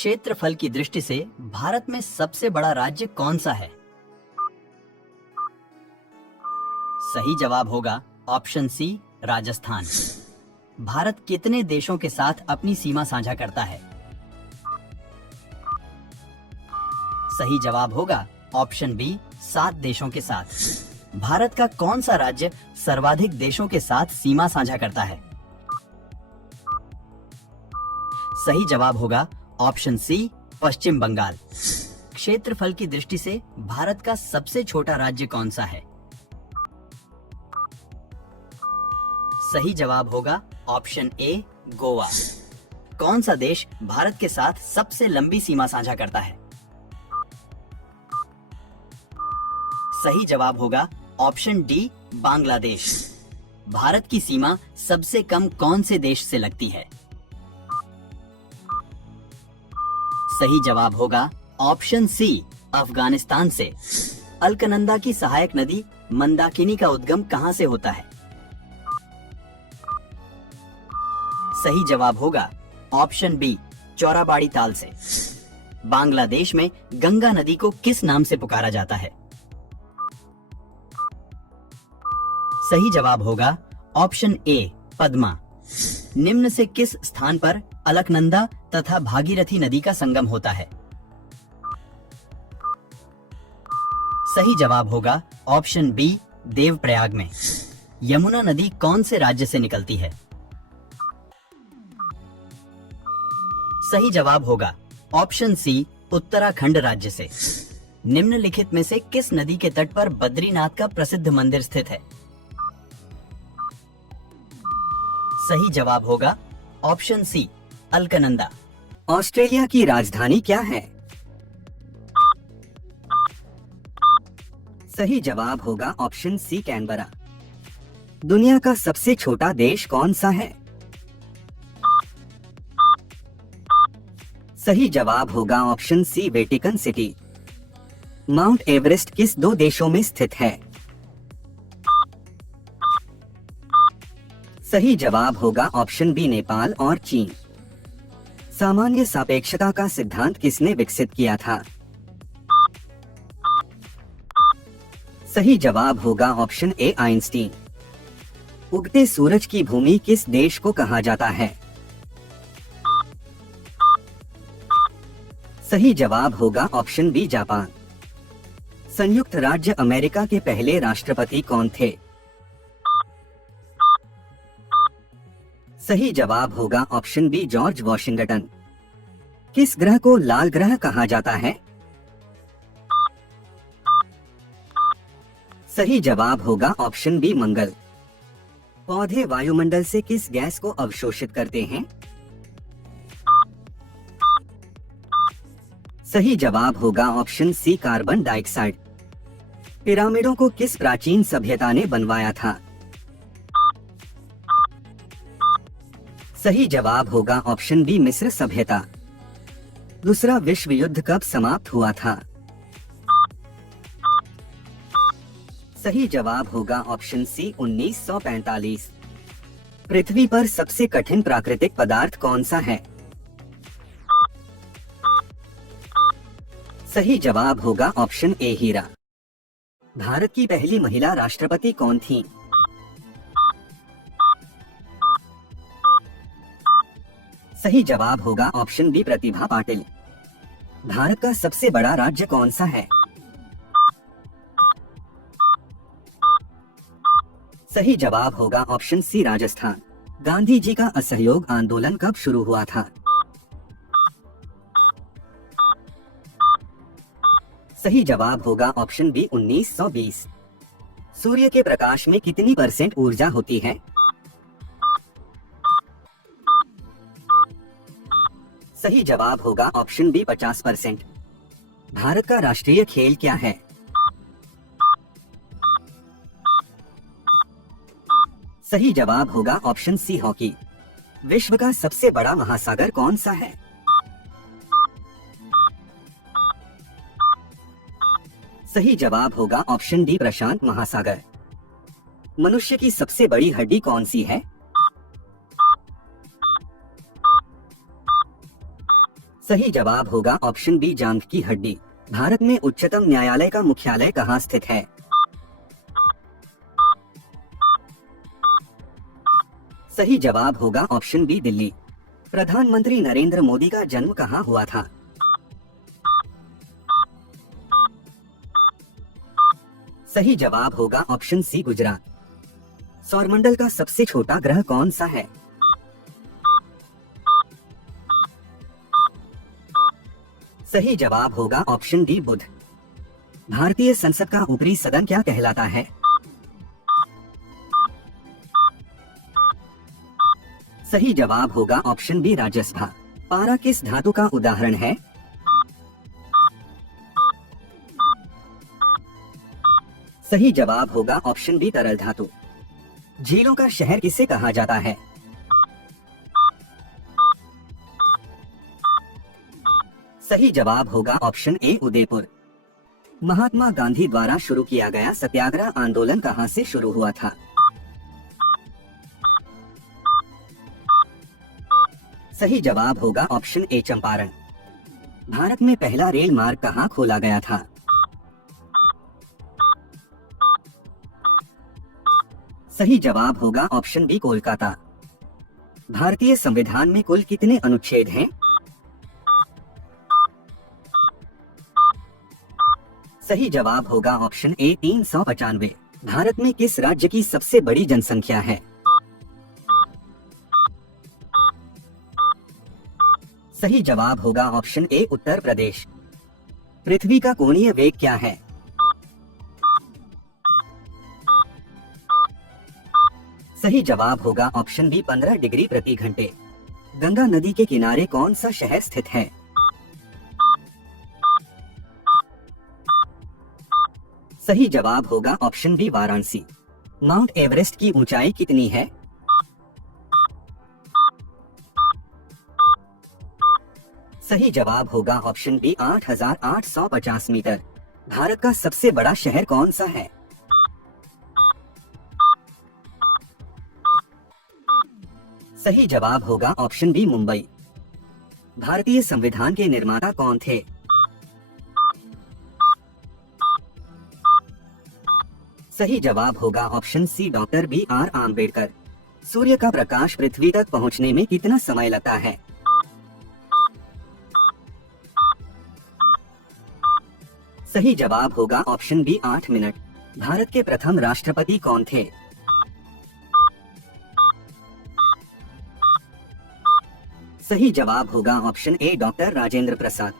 क्षेत्रफल की दृष्टि से भारत में सबसे बड़ा राज्य कौन सा है? सही जवाब होगा ऑप्शन सी, राजस्थान। भारत कितने देशों के साथ अपनी सीमा साझा करता है? सही जवाब होगा ऑप्शन बी, 7 देशों के साथ। भारत का कौन सा राज्य सर्वाधिक देशों के साथ सीमा साझा करता है? सही जवाब होगा ऑप्शन सी, पश्चिम बंगाल। क्षेत्रफल की दृष्टि से भारत का सबसे छोटा राज्य कौन सा है? सही जवाब होगा ऑप्शन ए, गोवा। कौन सा देश भारत के साथ सबसे लंबी सीमा साझा करता है? सही जवाब होगा ऑप्शन डी, बांग्लादेश। भारत की सीमा सबसे कम कौन से देश से लगती है? सही जवाब होगा ऑप्शन सी, अफगानिस्तान से। अलकनंदा की सहायक नदी मंदाकिनी का उद्गम कहां से होता है? सही जवाब होगा ऑप्शन बी, चौराबाड़ी ताल से। बांग्लादेश में गंगा नदी को किस नाम से पुकारा जाता है? सही जवाब होगा ऑप्शन ए, पद्मा। निम्न से किस स्थान पर अलकनंदा तथा भागीरथी नदी का संगम होता है? सही जवाब होगा ऑप्शन बी, देवप्रयाग में। यमुना नदी कौन से राज्य से निकलती है? सही जवाब होगा ऑप्शन सी, उत्तराखंड राज्य से। निम्नलिखित में से किस नदी के तट पर बद्रीनाथ का प्रसिद्ध मंदिर स्थित है? सही जवाब होगा ऑप्शन सी, अलकनंदा। ऑस्ट्रेलिया की राजधानी क्या है? सही जवाब होगा ऑप्शन सी, कैनबरा। दुनिया का सबसे छोटा देश कौन सा है? सही जवाब होगा option C, Vatican City. Mount Everest किस 2 देशों में स्थित है? सही जवाब होगा ऑप्शन बी, नेपाल और चीन। सामान्य सापेक्षता का सिद्धांत किसने विकसित किया था? सही जवाब होगा ऑप्शन ए, आइंस्टीन। उगते सूरज की भूमि किस देश को कहा जाता है? सही जवाब होगा ऑप्शन बी, जापान। संयुक्त राज्य अमेरिका के पहले राष्ट्रपति कौन थे? सही जवाब होगा ऑप्शन बी, जॉर्ज वॉशिंगटन। किस ग्रह को लाल ग्रह कहा जाता है? सही जवाब होगा ऑप्शन बी, मंगल। पौधे वायुमंडल से किस गैस को अवशोषित करते हैं? सही जवाब होगा ऑप्शन सी, कार्बन डाइऑक्साइड। पिरामिडों को किस प्राचीन सभ्यता ने बनवाया था? सही जवाब होगा ऑप्शन बी, मिस्र सभ्यता। दूसरा विश्व युद्ध कब समाप्त हुआ था? सही जवाब होगा ऑप्शन सी, 1945। पृथ्वी पर सबसे कठिन प्राकृतिक पदार्थ कौन सा है? सही जवाब होगा ऑप्शन ए, हीरा। भारत की पहली महिला राष्ट्रपति कौन थी? सही जवाब होगा ऑप्शन बी, प्रतिभा पाटिल। भारत का सबसे बड़ा राज्य कौन सा है? सही जवाब होगा ऑप्शन सी, राजस्थान। गांधी जी का असहयोग आंदोलन कब शुरू हुआ था? सही जवाब होगा ऑप्शन बी, 1920। सूर्य के प्रकाश में कितनी % ऊर्जा होती है? सही जवाब होगा ऑप्शन बी, 50%। भारत का राष्ट्रीय खेल क्या है? सही जवाब होगा ऑप्शन सी, हॉकी। विश्व का सबसे बड़ा महासागर कौन सा है? सही जवाब होगा ऑप्शन डी, प्रशांत महासागर। मनुष्य की सबसे बड़ी हड्डी कौन सी है? सही जवाब होगा ऑप्शन बी जांघ की हड्डी। भारत में उच्चतम न्यायालय का मुख्यालय कहाँ स्थित है? सही जवाब होगा ऑप्शन बी दिल्ली। प्रधानमंत्री नरेंद्र मोदी का जन्म कहाँ हुआ था? सही जवाब होगा ऑप्शन सी गुजरात। सौरमंडल का सबसे छोटा ग्रह कौन सा है? सही जवाब होगा ऑप्शन डी बुध। भारतीय संसद का ऊपरी सदन क्या कहलाता है? सही जवाब होगा ऑप्शन बी राज्यसभा। पारा किस धातु का उदाहरण है? सही जवाब होगा ऑप्शन बी तरल धातु। झीलों का शहर किसे कहा जाता है? सही जवाब होगा ऑप्शन ए उदयपुर। महात्मा गांधी द्वारा शुरू किया गया सत्याग्रह आंदोलन कहां से शुरू हुआ था? सही जवाब होगा ऑप्शन ए चंपारण। भारत में पहला रेल मार्ग कहां खोला गया था? सही जवाब होगा ऑप्शन बी कोलकाता। भारतीय संविधान में कुल कितने अनुच्छेद हैं? सही जवाब होगा ऑप्शन ए 395। भारत में किस राज्य की सबसे बड़ी जनसंख्या है? सही जवाब होगा ऑप्शन ए उत्तर प्रदेश। पृथ्वी का कोणीय वेग क्या है? सही जवाब होगा ऑप्शन बी 15 डिग्री प्रति घंटे। गंगा नदी के किनारे कौन सा शहर स्थित है? सही जवाब होगा option B Varanasi. Mount Everest की ऊंचाई कितनी है? सही जवाब होगा ऑप्शन बी 8,850 मीटर। भारत का सबसे बड़ा शहर कौन सा है? सही जवाब होगा ऑप्शन बी मुंबई। भारतीय संविधान के निर्माता कौन थे? सही जवाब होगा option C doctor B R Ambedkar. सूर्य का प्रकाश पृथ्वी तक पहुंचने में कितना समय लगता है? सही जवाब होगा ऑप्शन बी 8 मिनट। भारत के प्रथम राष्ट्रपति कौन थे? सही जवाब होगा option A doctor Rajendra Prasad.